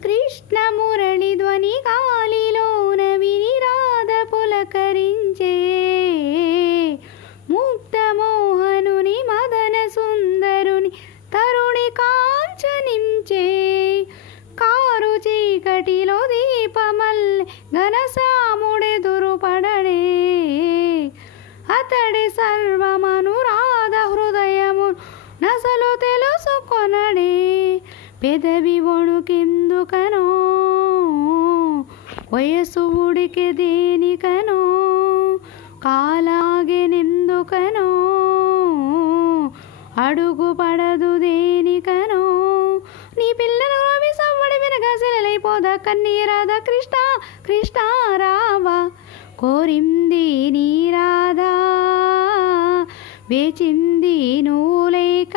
కృష్ణ మురళి ధ్వని గాలిలోన విని రాధ పులకరించే ముక్త మోహనుని మదన సుందరుని తరుణి కాంచనించే కారు చీకటిలో దీపమల్లె ఘనసాముడెదురుపడడే అతడి సర్వమనురాధ హృదయము నసలు తెలుసుకొనడే పెదవి వణుకెందుకనో వయసు ఉడికి దేనికనో కాలాగెనెందుకనో అడుగు పడదు దేనికనో నీ పిల్లలు రవి సవ్వడి వినగసిలైపోదా కన్నీరాధ కృష్ణ కృష్ణ రావా కోరింది నీ రాధా వేచింది నువ్వు లేక